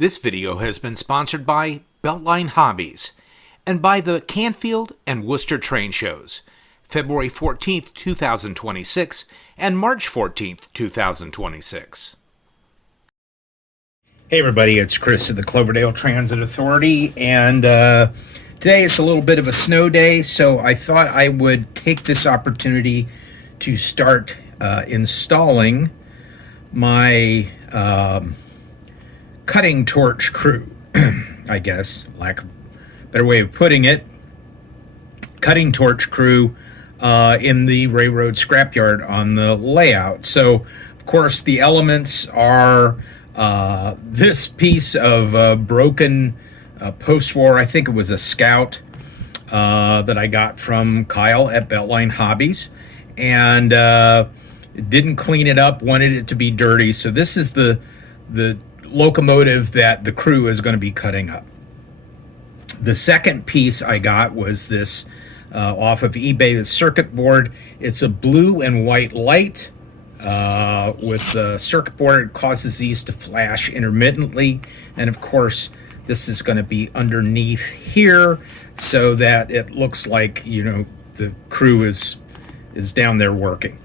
This video has been sponsored by Beltline Hobbies and by the Canfield and Wooster train shows, February 14th, 2026 and March 14th, 2026. Hey everybody, it's Chris of the Cloverdale Transit Authority, and today it's a little bit of a snow day, so I thought I would take this opportunity to start installing my cutting torch crew, I guess, lack of a better way of putting it, cutting torch crew in the railroad scrapyard on the layout. So, of course, the elements are this piece of broken post-war, I think it was a Scout that I got from Kyle at Beltline Hobbies, and didn't clean it up, wanted it to be dirty. So this is the locomotive that the crew is going to be cutting up. The second piece I got was this off of eBay, the circuit board. It's a blue and white light. With the circuit board, it causes these to flash intermittently, and of course this is going to be underneath here so that it looks like, you know, the crew is down there working.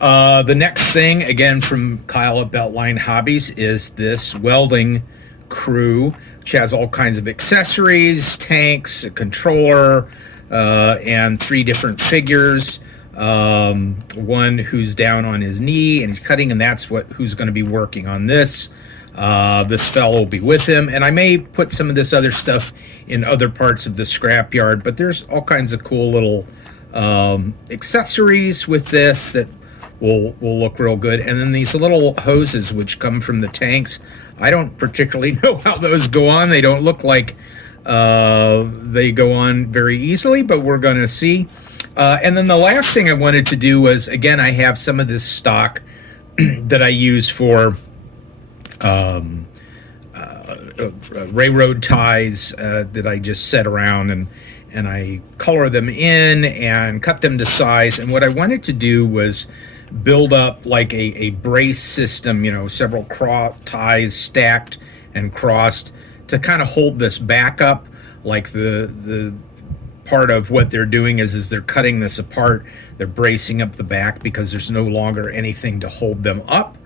The next thing, again from Kyle at Beltline Hobbies, is this welding crew, which has all kinds of accessories, tanks, a controller, and 3 different figures. One who's down on his knee and he's cutting, and that's who's going to be working on this. This fellow will be with him, and I may put some of this other stuff in other parts of the scrapyard, but there's all kinds of cool little accessories with this that will look real good. And then these little hoses which come from the tanks, I don't particularly know how those go on. They don't look like they go on very easily, but we're going to see. And then the last thing I wanted to do was, again, I have some of this stock that I use for railroad ties that I just set around, and I color them in and cut them to size. And what I wanted to do was build up like a brace system, you know, several ties stacked and crossed to kind of hold this back up. Like the part of what they're doing is they're cutting this apart, they're bracing up the back because there's no longer anything to hold them up.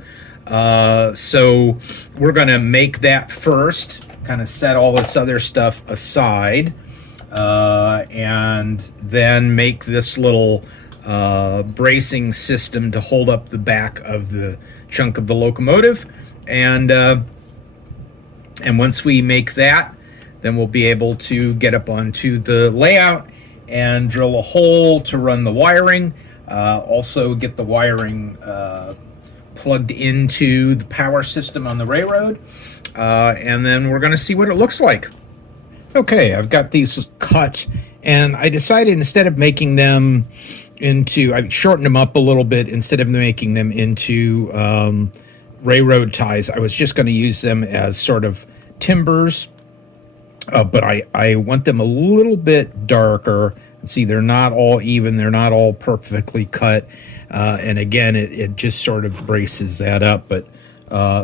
So we're going to make that first, kind of set all this other stuff aside, and then make this little bracing system to hold up the back of the chunk of the locomotive. And once we make that, then we'll be able to get up onto the layout and drill a hole to run the wiring. Also get the wiring plugged into the power system on the railroad. And then we're going to see what it looks like. Okay, I've got these cut, and I decided instead of making them into, I shortened them up a little bit, instead of making them into railroad ties, I was just going to use them as sort of timbers. But I want them a little bit darker. See, they're not all even, they're not all perfectly cut. And again, it just sort of braces that up. But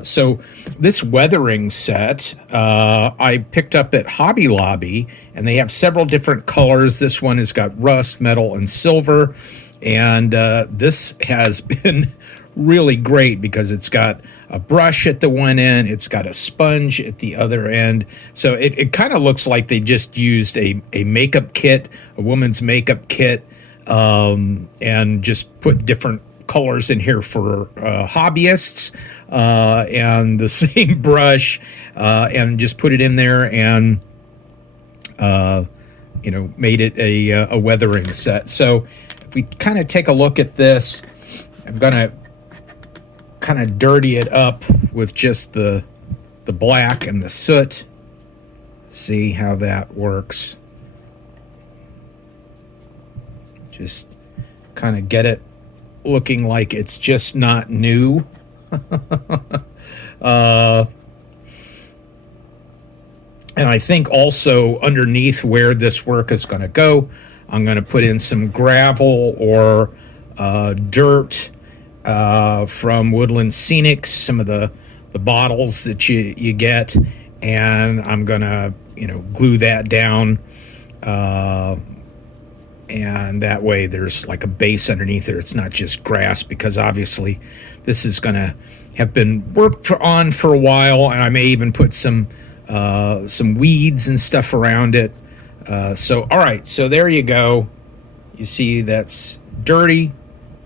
so this weathering set, I picked up at Hobby Lobby, and they have several different colors. This one has got rust, metal, and silver. And this has been really great because it's got a brush at the one end, it's got a sponge at the other end. So it kind of looks like they just used a makeup kit, a woman's makeup kit, and just put different colors in here for hobbyists, and the same brush, and just put it in there and you know, made it a weathering set. So if we kind of take a look at this, I'm gonna kind of dirty it up with just the black and the soot. See how that works. Just kind of get it looking like it's just not new. And I think also underneath where this work is going to go, I'm going to put in some gravel or dirt from Woodland Scenics, some of the bottles that you get, and I'm gonna, glue that down, and that way there's like a base underneath it. It's not just grass, because obviously this is gonna have been worked on for a while, and I may even put some weeds and stuff around it. So all right, so there you go. You see that's dirty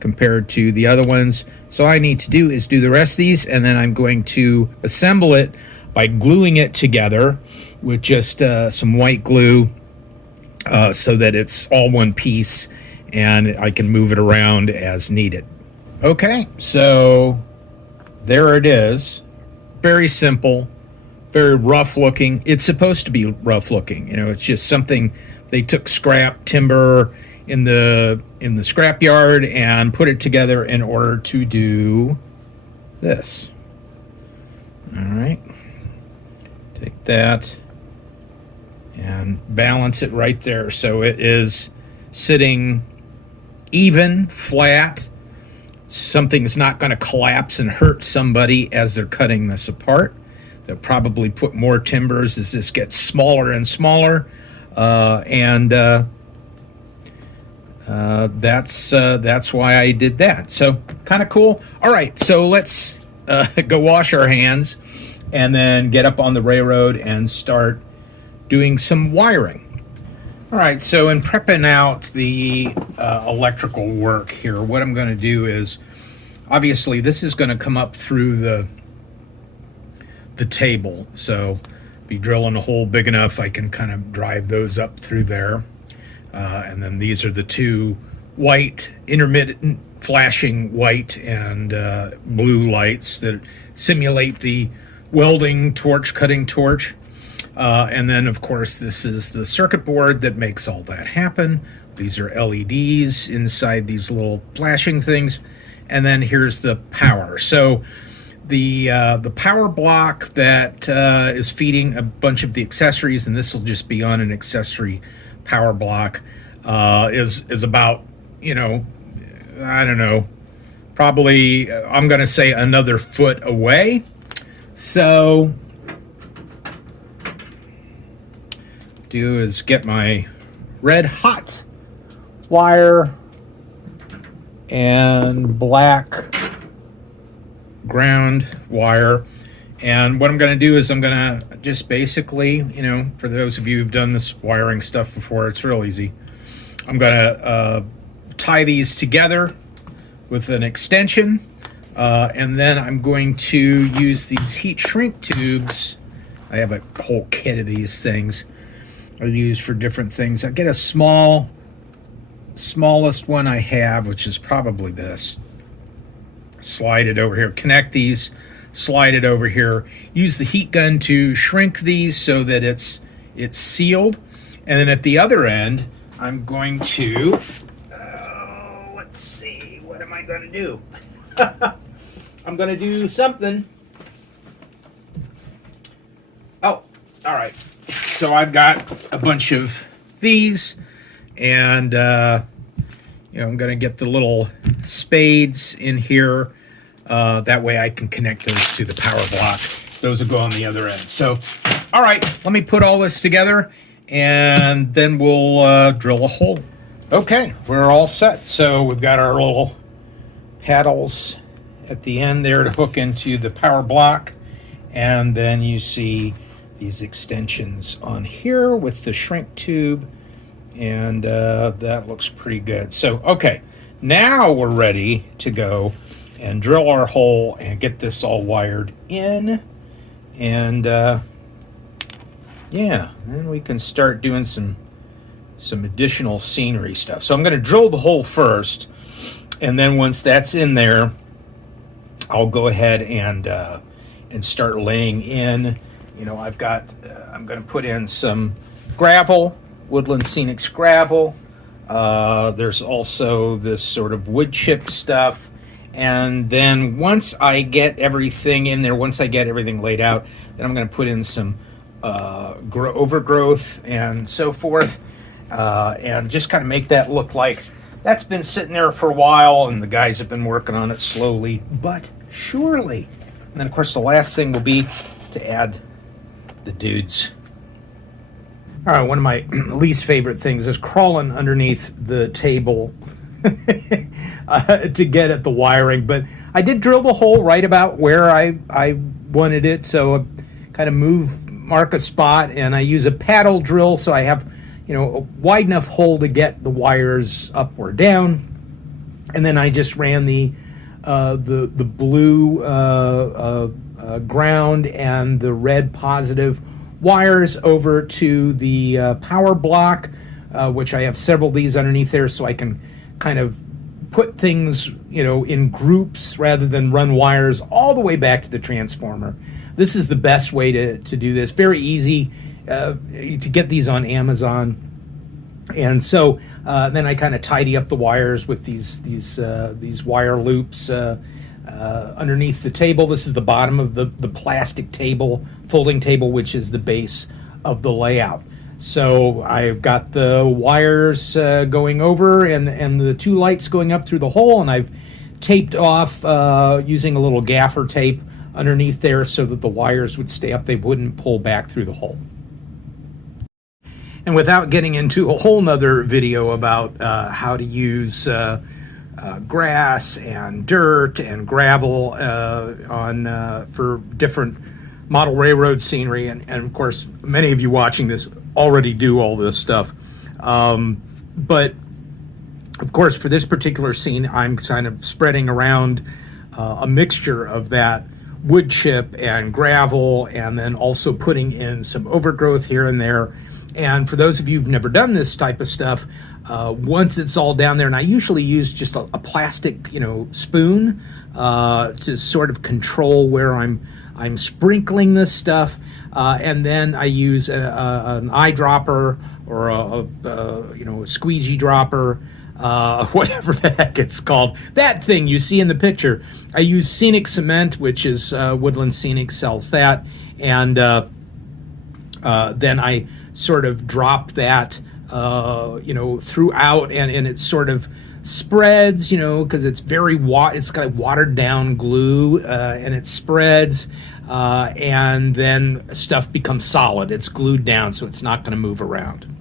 compared to the other ones. So all I need to do is do the rest of these, and then I'm going to assemble it by gluing it together with just some white glue, so that it's all one piece and I can move it around as needed. Okay, so there it is. Very simple, very rough looking. It's supposed to be rough looking. It's just something they took scrap timber in the scrap yard and put it together in order to do this. All right, take that and balance it right there so it is sitting even, flat. Something's not going to collapse and hurt somebody as they're cutting this apart. They'll probably put more timbers as this gets smaller and smaller, and that's why I did that. So kind of cool. All right, so let's go wash our hands and then get up on the railroad and start doing some wiring. All right, so in prepping out the electrical work here, what I'm going to do is, obviously this is going to come up through the table, so be drilling a hole big enough I can kind of drive those up through there. And then these are the two white, intermittent, flashing white and blue lights that simulate the welding torch, cutting torch. And then, of course, this is the circuit board that makes all that happen. These are LEDs inside these little flashing things. And then here's the power. So the power block that is feeding a bunch of the accessories, and this will just be on an accessory power block, is about, I don't know, probably, I'm going to say another foot away. So do is get my red hot wire and black ground wire, and what I'm going to do is I'm going to just basically, for those of you who've done this wiring stuff before, it's real easy. I'm going to tie these together with an extension, and then I'm going to use these heat shrink tubes. I have a whole kit of these things I use for different things. I get a smallest one I have, which is probably this. Slide it over here, connect these, slide it over here, use the heat gun to shrink these so that it's sealed, and then at the other end I'm going to let's see, what am I going to do? I'm going to do something. Oh, all right. So I've got a bunch of these, and I'm going to get the little spades in here. That way I can connect those to the power block. Those will go on the other end. So, all right, let me put all this together, and then we'll drill a hole. Okay, we're all set. So we've got our little paddles at the end there to hook into the power block, and then you see these extensions on here with the shrink tube, and that looks pretty good. So, okay, now we're ready to go and drill our hole and get this all wired in, and yeah, then we can start doing some additional scenery stuff. So I'm going to drill the hole first, and then once that's in there, I'll go ahead and start laying in. I've got, I'm going to put in some gravel, Woodland Scenics gravel. There's also this sort of wood chip stuff. And then once I get everything in there, once I get everything laid out, then I'm going to put in some overgrowth and so forth, and just kind of make that look like that's been sitting there for a while, and the guys have been working on it slowly but surely. And then, of course, the last thing will be to add the dudes. All right, one of my least favorite things is crawling underneath the table to get at the wiring. But I did drill the hole right about where I wanted it, so I kind of mark a spot, and I use a paddle drill so I have, a wide enough hole to get the wires up or down. And then I just ran the blue ground and the red positive wires over to the power block, which I have several of these underneath there, so I can kind of put things, in groups rather than run wires all the way back to the transformer. This is the best way to do this. Very easy to get these on Amazon. And so then I kind of tidy up the wires with these wire loops underneath the table. This is the bottom of the plastic table, folding table, which is the base of the layout. So I've got the wires going over and the two lights going up through the hole, and I've taped off using a little gaffer tape underneath there so that the wires would stay up. They wouldn't pull back through the hole. And without getting into a whole nother video about how to use grass and dirt and gravel for different model railroad scenery, and of course many of you watching this already do all this stuff, but of course for this particular scene I'm kind of spreading around a mixture of that wood chip and gravel, and then also putting in some overgrowth here and there. And for those of you who've never done this type of stuff, once it's all down there, and I usually use just a plastic, spoon to sort of control where I'm sprinkling this stuff, and then I use an eyedropper or a squeegee dropper, whatever the heck it's called. That thing you see in the picture. I use Scenic Cement, which is Woodland Scenic sells that, and then I sort of drop that throughout, and it sort of spreads, because it's it's got watered down glue, and it spreads, and then stuff becomes solid. It's glued down, so it's not going to move around.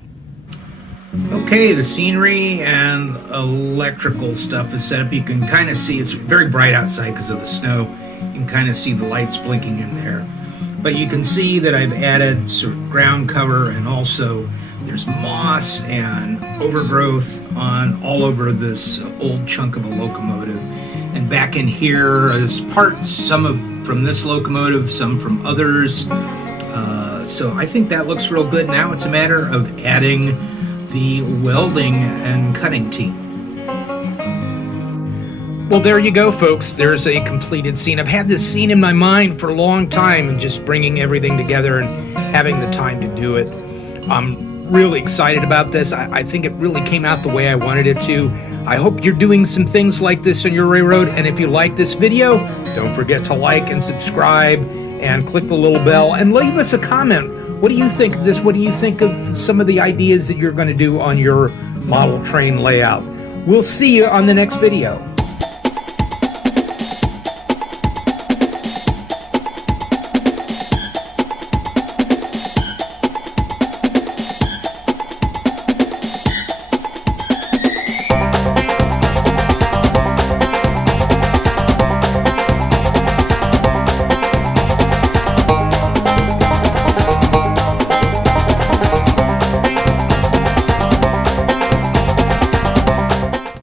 Okay, the scenery and electrical stuff is set up. You can kind of see it's very bright outside because of the snow. You can kind of see the lights blinking in there. But you can see that I've added sort of ground cover, and also there's moss and overgrowth all over this old chunk of a locomotive. And back in here is parts, some from this locomotive, some from others. So I think that looks real good. Now it's a matter of adding the welding and cutting team. Well, there you go, folks. There's a completed scene. I've had this scene in my mind for a long time, and just bringing everything together and having the time to do it. I'm really excited about this. I think it really came out the way I wanted it to. I hope you're doing some things like this on your railroad, and if you like this video, don't forget to like and subscribe and click the little bell and leave us a comment. What do you think of this? What do you think of some of the ideas that you're going to do on your model train layout? We'll see you on the next video.